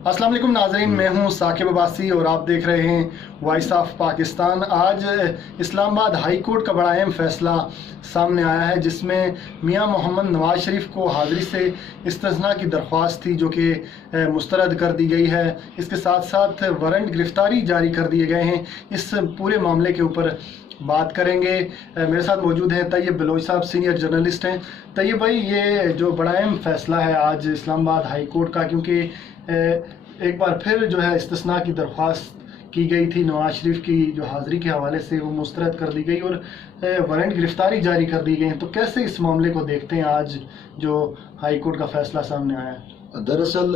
अस्सलाम वालेकुम नाज़रीन, मैं हूं साकिब अब्बासी और आप देख रहे हैं वॉइस ऑफ पाकिस्तान। आज इस्लामाबाद हाई कोर्ट का बड़ा अहम फैसला सामने आया है, जिसमें मियां मोहम्मद नवाज शरीफ को हाज़िरी से इस्तिस्ना की दरख्वास्त थी, जो कि मुस्तरद कर दी गई है। इसके साथ साथ वारंट गिरफ्तारी जारी कर दिए गए हैं। इस पूरे मामले के ऊपर बात करेंगे। मेरे साथ मौजूद हैं तैयब बलोच साहब, सीनियर जर्नलिस्ट हैं। तैयब भाई, ये जो बड़ा अहम फैसला है आज इस्लामाबाद हाई कोर्ट का, क्योंकि एक बार फिर जो है इस्तिस्ना की दरख्वास्त की गई थी नवाज शरीफ की, जो हाज़िरी के हवाले से वो मुस्तरद कर दी गई और वारंट गिरफ्तारी जारी कर दी गई। तो कैसे इस मामले को देखते हैं आज जो हाई कोर्ट का फैसला सामने आया है? दरअसल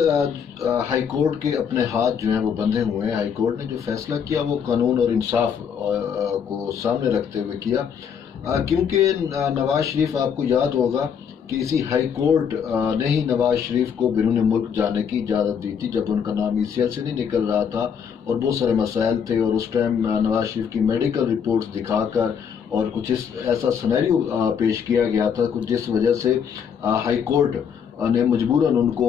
हाई कोर्ट के अपने हाथ जो हैं वो बंधे हुए हैं। हाई कोर्ट ने जो फैसला किया वो कानून और इंसाफ को सामने रखते हुए किया, क्योंकि नवाज शरीफ, आपको याद होगा कि इसी हाई कोर्ट ने ही नवाज शरीफ को बैरून मुल्क जाने की इजाज़त दी थी जब उनका नाम ECL से नहीं निकल रहा था और बहुत सारे मसाइल थे। और उस टाइम नवाज शरीफ की मेडिकल रिपोर्ट्स दिखाकर और कुछ ऐसा सिनेरियो पेश किया गया था कुछ, जिस वजह से हाई कोर्ट ने मजबूरन उनको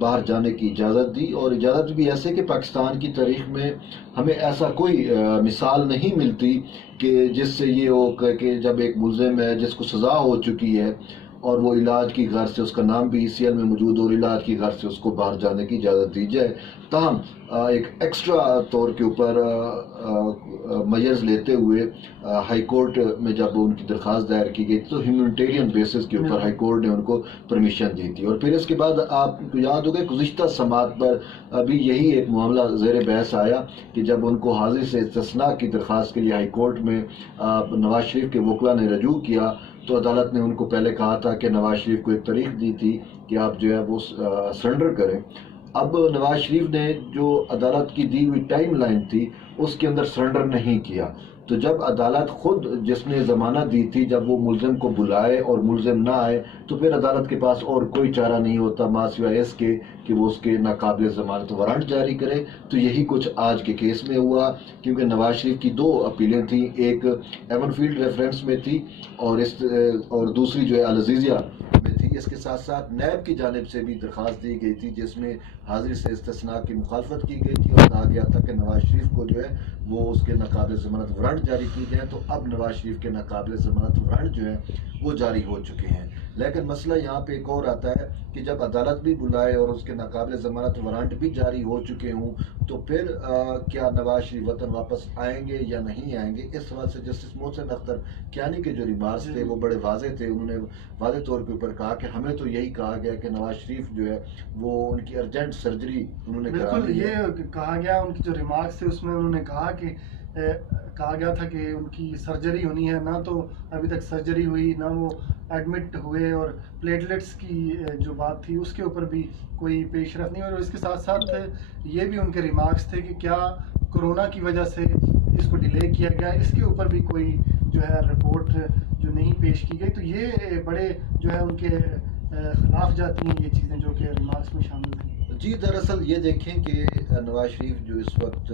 बाहर जाने की इजाज़त दी। और इजाज़त भी ऐसे कि पाकिस्तान की तारीख में हमें ऐसा कोई मिसाल नहीं मिलती कि जिससे ये हो कि जब एक मुलजिम है जिसको सज़ा हो चुकी है और वो इलाज की गर्ज से, उसका नाम भी ECL में मौजूद और इलाज की गर्ज से उसको बाहर जाने की इजाज़त दी जाए। ताहम एक एक्स्ट्रा तौर के ऊपर मेजर्स लेते हुए हाई कोर्ट में जब उनकी दरख्वास्त दायर की गई तो ह्यूमैनिटेरियन बेसिस के ऊपर हाई कोर्ट ने उनको परमिशन दी थी। और फिर इसके बाद आपको याद होगा गुज़िश्ता समात पर अभी यही एक मामला ज़ेर बहस आया कि जब उनको हाज़िरी से इस्तिस्ना की दरख्वास्त के लिए हाई कोर्ट में नवाज शरीफ के वकला ने रजू किया, तो अदालत ने उनको पहले कहा था कि नवाज शरीफ को एक तारीख दी थी कि आप जो है वो सरेंडर करें। अब नवाज शरीफ ने जो अदालत की दी हुई टाइम लाइन थी उसके अंदर सरेंडर नहीं किया। तो जब अदालत खुद, जिसने ज़मानत दी थी, जब वो मुलजिम को बुलाए और मुलजिम ना आए तो फिर अदालत के पास और कोई चारा नहीं होता मासिवाय इसके कि वो उसके नाकाबिल ज़मानत वारंट जारी करे। तो यही कुछ आज के केस में हुआ, क्योंकि नवाज शरीफ की दो अपीलें थी, एक एवनफील्ड रेफरेंस में थी और दूसरी जो है अल अज़ीज़िया में थी। इसके साथ साथ नैब की जानिब से भी दरख्वास्त दी गई थी जिसमें हाज़िरी से इस्तिस्ना की मुखालफत की गई थी और कहा गया था कि नवाज शरीफ को जो है वो उसके नाकाबिल ज़मानत वारंट जारी की जाए। तो अब नवाज शरीफ के नाकाबिल ज़मानत वारंट जो है वो जारी हो चुके हैं। लेकिन मसला यहाँ पे एक और आता है कि जब अदालत भी बुलाए और उसके नाकाबिल ज़मानत वारंट भी जारी हो चुके हों तो फिर क्या नवाज शरीफ वतन वापस आएंगे या नहीं आएंगे? इस सवाल से जस्टिस मोहसिन अख्तर कियानी के जो रिमार्क्स थे वो बड़े वाज़ेह थे। उन्होंने वाज़ेह तौर के ऊपर कहा कि हमें तो यही कहा गया कि नवाज शरीफ जो है वो उनकी अर्जेंट सर्जरी उन्होंने बिल्कुल, ये कहा गया, उनकी जो रिमार्क्स थे उसमें उन्होंने कहा कि कहा गया था कि उनकी सर्जरी होनी है, ना तो अभी तक सर्जरी हुई, ना वो एडमिट हुए, और प्लेटलेट्स की जो बात थी उसके ऊपर भी कोई पेशरफ नहीं। और इसके साथ साथ ये भी उनके रिमार्क्स थे कि क्या कोरोना की वजह से इसको डिले किया गया, इसके ऊपर भी कोई जो है रिपोर्ट जो नहीं पेश की गई। तो ये बड़े जो है उनके खिलाफ जाती हैं ये चीज़ें जो कि रिमार्क्स में शामिल थी। जी, दरअसल ये देखें कि नवाज शरीफ जो इस वक्त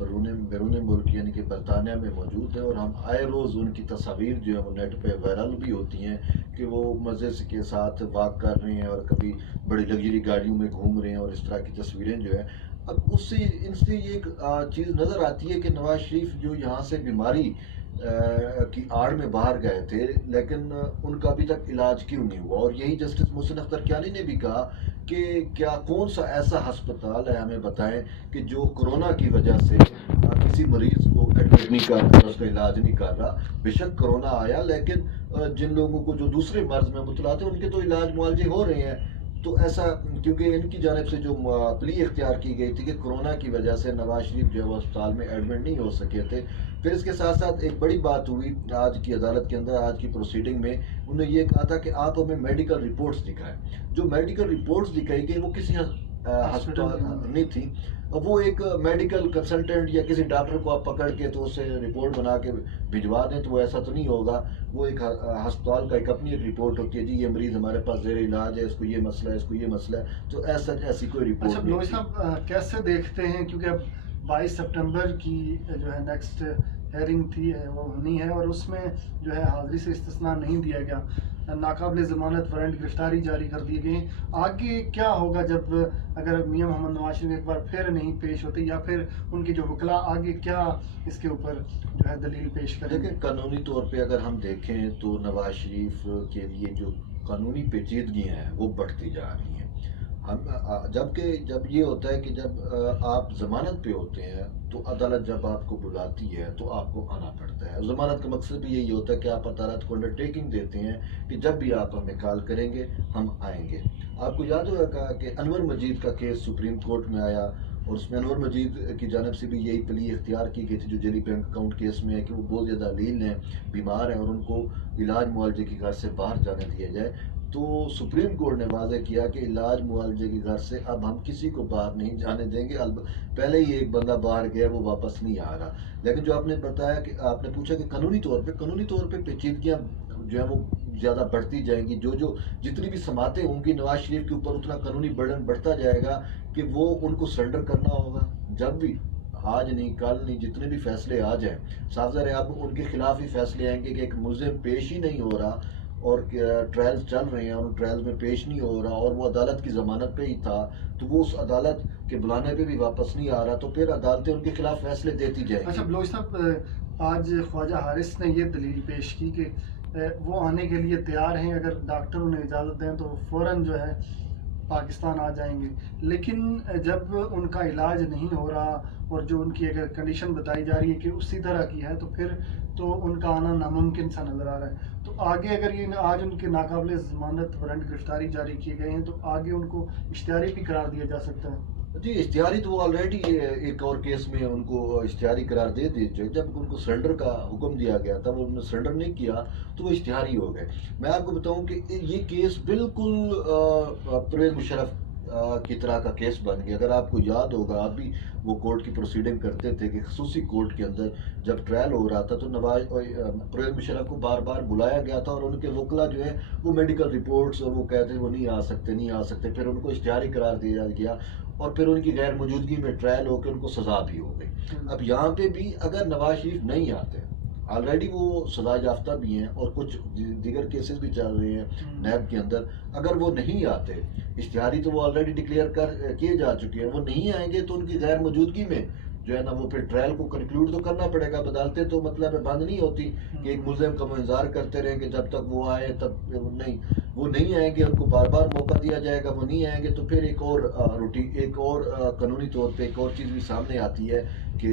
बैरून मुल्क यानी कि बरतानिया में मौजूद है और हम आए रोज़ उनकी तस्वीर जो है वो नेट पे वायरल भी होती हैं कि वो मज़े के साथ वॉक कर रहे हैं और कभी बड़ी लग्जरी गाड़ियों में घूम रहे हैं और इस तरह की तस्वीरें जो है। अब उससे इनसे ये एक चीज़ नज़र आती है कि नवाज शरीफ जो यहाँ से बीमारी की आड़ में बाहर गए थे, लेकिन उनका अभी तक इलाज क्यों नहीं हुआ? और यही जस्टिस मोहसिन अख्तर कियानी ने भी कहा कि क्या कौन सा ऐसा अस्पताल है, हमें बताएं, कि जो कोरोना की वजह से किसी मरीज को एडमिट नहीं कर रहा, उसका इलाज नहीं कर रहा। बेशक कोरोना आया, लेकिन जिन लोगों को जो दूसरे मर्ज में मुबतला थे उनके तो इलाज मुआलजे हो रहे हैं। तो ऐसा, क्योंकि इनकी जानिब से जो प्ली इख्तियार की गई थी कि कोरोना की वजह से नवाज शरीफ जो है वो अस्पताल में एडमिट नहीं हो सके थे। फिर इसके साथ साथ एक बड़ी बात हुई आज की अदालत के अंदर, आज की प्रोसीडिंग में उन्होंने ये कहा था कि आप हमें मेडिकल रिपोर्ट्स दिखाएं। जो मेडिकल रिपोर्ट्स दिखाई गई वो किसी अस्पताल नहीं थी, वो एक मेडिकल कंसल्टेंट या किसी डॉक्टर को आप पकड़ के तो उसे रिपोर्ट बना के भिजवा दें, तो वो ऐसा तो नहीं होगा। वो एक अस्पताल का एक अपनी एक रिपोर्ट होती है, जी ये मरीज़ हमारे पास ज़ेर इलाज है, इसको ये मसला है, इसको ये मसला है। तो ऐसी कोई रिपोर्ट अच्छा बलोच साहब, कैसे देखते हैं, क्योंकि अब 22 सितंबर की जो है नेक्स्ट हेयरिंग थी वो होनी है और उसमें जो है हाज़िरी से इस्तिस्ना नहीं दिया गया, नाकाबिल ज़मानत वारंट गिरफ्तारी जारी कर दिए गए हैं। आगे क्या होगा जब अगर मियां मोहम्मद नवाज शरीफ एक बार फिर नहीं पेश होते, या फिर उनके जो वकला आगे क्या इसके ऊपर जो है दलील पेश करेंगे? देखिए, कानूनी तौर पे अगर हम देखें तो नवाज शरीफ के लिए जो कानूनी पेचीदगियाँ हैं वो बढ़ती जा रही हैं। हम जबकि जब ये होता है कि जब आप ज़मानत पे होते हैं तो अदालत जब आपको बुलाती है तो आपको आना पड़ता है। ज़मानत का मकसद भी यही होता है कि आप अदालत को अंडरटेकिंग देते हैं कि जब भी आप हमें कॉल करेंगे हम आएंगे। आपको याद होगा कि अनवर मजीद का केस सुप्रीम कोर्ट में आया और उसमें अनवर मजीद की जानब से भी यही प्ली इख्तियार की गई थी, जो जेली बैंक अकाउंट केस में है, कि वो बहुत ज़्यादा अलील हैं, बीमार हैं और उनको इलाज मुआवजे की घर से बाहर जाने दिया जाए। तो सुप्रीम कोर्ट ने वाज़ेह किया कि इलाज मुआवजे की घर से अब हम किसी को बाहर नहीं जाने देंगे। पहले ही एक बंदा बाहर गया, वो वापस नहीं आ रहा। लेकिन जो आपने बताया कि आपने पूछा कि कानूनी तौर पे पेचीदगियाँ जो है वो ज़्यादा बढ़ती जाएंगी, जितनी भी समातें होंगी नवाज शरीफ के ऊपर उतना कानूनी बर्डन बढ़ता जाएगा कि वो उनको सरेंडर करना होगा। जब भी आज नहीं कल नहीं जितने भी फैसले आ जाएं, साफ ज़ाहिर है अब उनके खिलाफ ही फैसले आएंगे कि एक मुल्ज़िम पेश ही नहीं हो रहा और ट्रायल्स चल रहे हैं और उन ट्रायल्स में पेश नहीं हो रहा और वो अदालत की ज़मानत पे ही था, तो वो उस अदालत के बुलाने पे भी वापस नहीं आ रहा, तो फिर अदालतें उनके खिलाफ फैसले देती जाएंगी। अच्छा बलोच साहब, आज ख्वाजा हारिस ने ये दलील पेश की कि वो आने के लिए तैयार हैं, अगर डॉक्टर उन्हें इजाज़त दें तो वो फ़ौरन जो है पाकिस्तान आ जाएंगे। लेकिन जब उनका इलाज नहीं हो रहा और जो उनकी अगर कंडीशन बताई जा रही है कि उसी तरह की है, तो फिर तो उनका आना नामुमकिन सा नज़र आ रहा है। तो आगे अगर ये आज उनके नाकाबिल ज़मानत वारंट गिरफ्तारी जारी किए गए हैं, तो आगे उनको इश्तिहारी भी करार दिया जा सकता है? जी, इश्तिहारी तो वो ऑलरेडी एक और केस में उनको इश्तिहारी करार दे दिए। जब उनको सरेंडर का हुक्म दिया गया था, वो उन्होंने सरेंडर नहीं किया तो वो इश्तिहारी हो गए। मैं आपको बताऊं कि ये केस बिल्कुल परवेज़ मुशर्रफ की तरह का केस बन गया। अगर आपको याद होगा, आप भी वो कोर्ट की प्रोसीडिंग करते थे कि खसूसी कोर्ट के अंदर जब ट्रायल हो रहा था तो परवेज़ मुशर्रफ को बार बार बुलाया गया था और उनके वकला जो है वो मेडिकल रिपोर्ट्स और वो कहते हैं वो नहीं आ सकते। फिर उनको इश्तिहारी करार दिया गया और फिर उनकी गैर मौजूदगी में ट्रायल होकर उनको सज़ा भी हो गई। अब यहाँ पे भी अगर नवाज शरीफ नहीं आते, ऑलरेडी वो सजा याफ्ता भी हैं और कुछ दीगर केसेस भी चल रहे हैं नैब के अंदर, अगर वो नहीं आते, इश्तिहारी तो वो ऑलरेडी डिक्लेयर किए जा चुके हैं, वो नहीं आएंगे तो उनकी गैर मौजूदगी में जो है ना वो फिर ट्रायल को कंक्लूड तो करना पड़ेगा। अदालतें तो मतलब बंद नहीं होती कि एक मुल्ज़िम का वो इंतजार करते रहेंगे जब तक वो आए, तब वो नहीं आएंगे, उनको बार बार मौका दिया जाएगा, वो नहीं आएंगे तो फिर एक और कानूनी तौर पे एक और चीज़ भी सामने आती है कि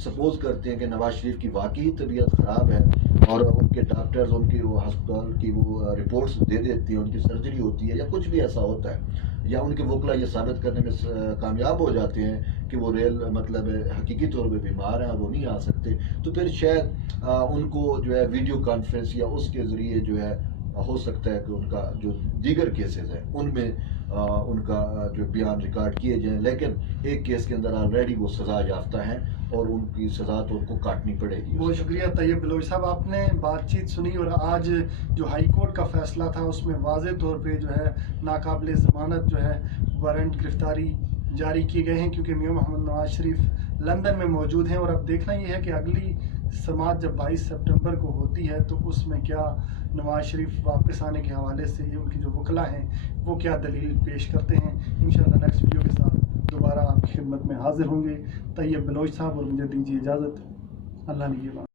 सपोज करते हैं कि नवाज शरीफ की वाकई तबीयत ख़राब है और उनके डॉक्टर्स उनकी वो हस्पताल की वो रिपोर्ट्स दे देती हैं, उनकी सर्जरी होती है या कुछ भी ऐसा होता है, या उनके वकला ये साबित करने में कामयाब हो जाते हैं कि वो रियल मतलब हकीकी तौर पे बीमार हैं और वो नहीं आ सकते, तो फिर शायद उनको जो है वीडियो कॉन्फ्रेंस या उसके ज़रिए जो है हो सकता है कि उनका जो दीगर केसेस हैं उनमें उनका जो बयान रिकॉर्ड किए जाएं। लेकिन एक केस के अंदर ऑलरेडी वो सज़ा याफ्ता हैं और उनकी सज़ा तो उनको काटनी पड़ेगी। बहुत शुक्रिया तैयब बलोच साहब, आपने बातचीत सुनी और आज जो हाई कोर्ट का फैसला था उसमें वाज़ेह तौर पे जो है नाकाबिल ज़मानत जो है वारंट गिरफ्तारी जारी किए गए हैं, क्योंकि मियां मोहम्मद नवाज शरीफ लंदन में मौजूद हैं। और अब देखना ये है कि अगली समात जब 22 सितंबर को होती है तो उसमें क्या नवाज शरीफ वापस आने के हवाले से ये उनकी जो वकला हैं वो क्या दलील पेश करते हैं। इंशाअल्लाह नेक्स्ट वीडियो के साथ दोबारा आपकी खिदमत में हाजिर होंगे। तैयब बलोच साहब और मुझे दीजिए इजाज़त। अल्लाह निगहबान।